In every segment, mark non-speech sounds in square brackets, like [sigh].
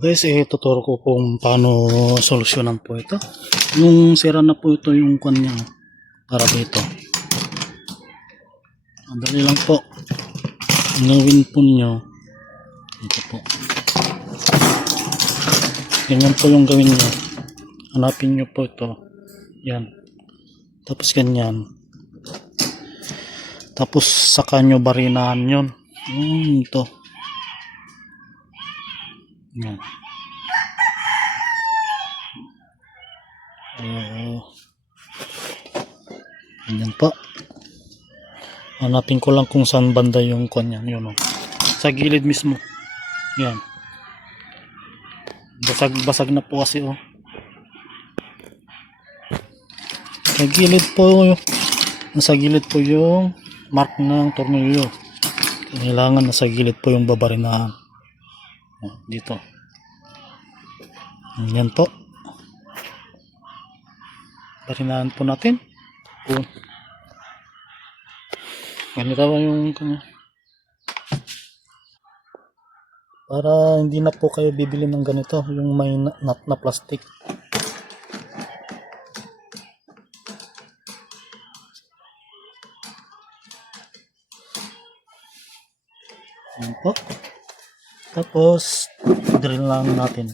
Guys, eh, tuturo ko kung paano solusyonan po ito. Yung sira na po ito yung kanya para dito. Ang dali lang po. Ang po nyo, ito po. Ganyan po yung gawin nyo. Hanapin nyo po ito. Yan. Tapos ganyan. Tapos saka nyo barinahan yun. Hmm, ito. Yan. Oo. Ganyan po. Hanapin ko lang kung saan banda yung kanya. Yun o. Sa gilid mismo. Yan. Basag, basag na po kasi oh. Sa gilid po, nasa gilid po yung mark ng tornilyo. Kailangan nasa gilid po yung babarinahan. Oh, dito. Yan po. Barinahan po natin. Po. Ganito ba yung kanya? Para hindi na po kayo bibili ng ganito, yung may nut na plastic. Yan po. Tapos, drill lang natin.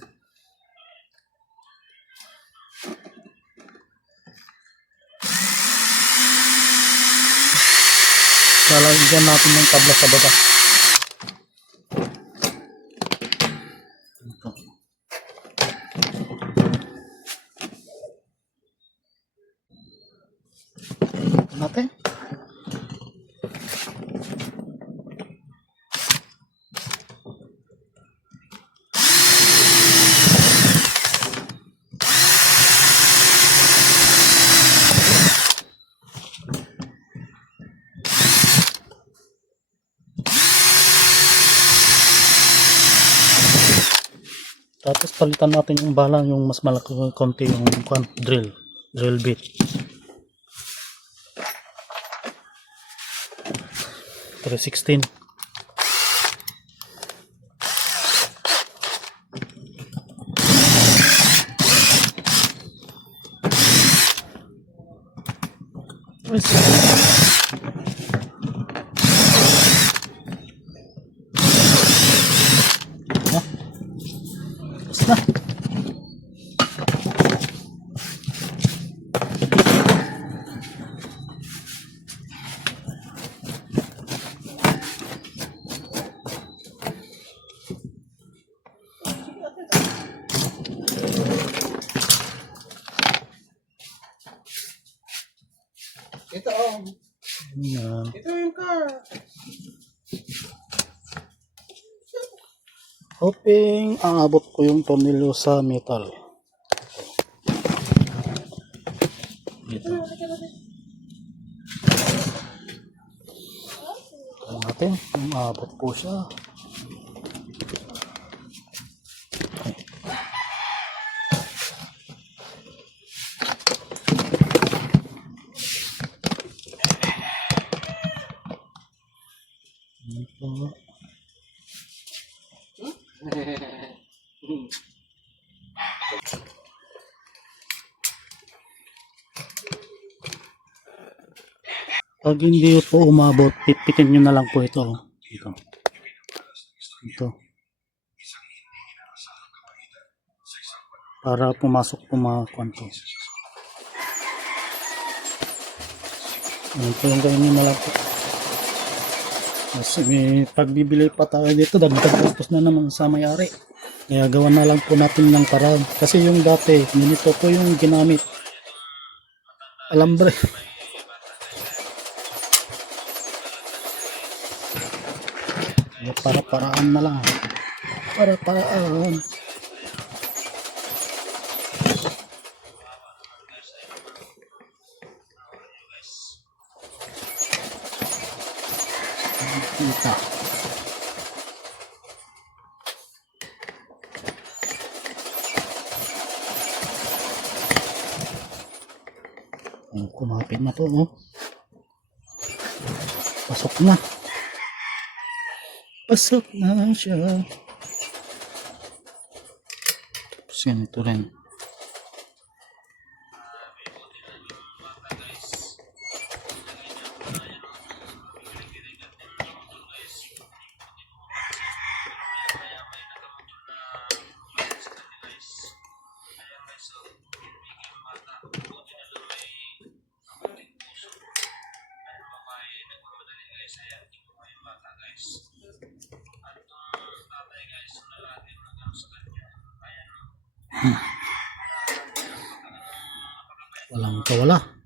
Lalagyan natin ng tabla sa baba. Natin. Tapos palitan natin yung bala, yung mas malaki konti yung kwan, drill, drill bit. Three sixteen. Tapos Ito oh. Ito yung car. Hoping aabot ko yung tornilyo sa metal. Tingnan natin kung aabot po siya. Ito. [laughs] Pag hindi po umabot, pitpitin nyo na lang po ito. Ito. Ito. Para pumasok po mga kwanto. Po yung gawin nyo na lang po. Kasi may pagbibili pa tayo dito, dagdag gastos na naman sa may-ari. Kaya gawa na lang po natin ng paraan. Kasi yung dati, ganito po yung ginamit. Alambre. Eh, para-paraan na lang. Para-paraan. Kita. Ayan, kumapit na to, oh. Pasok na. Pasok na siya. Tapos yan, rin. Walang kawala.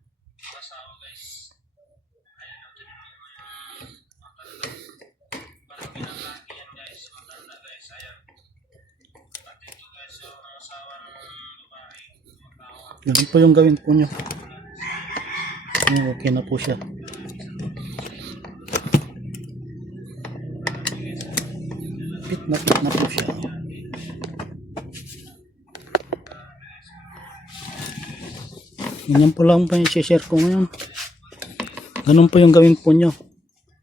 Ganun po yung gawin po nyo. Okay na po siya. Pit na pit na po siya. Ganyan po lang po yung share ko ngayon. Ganun po yung gawin po nyo.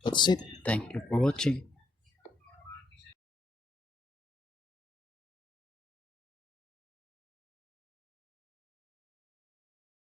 That's it. Thank you for watching.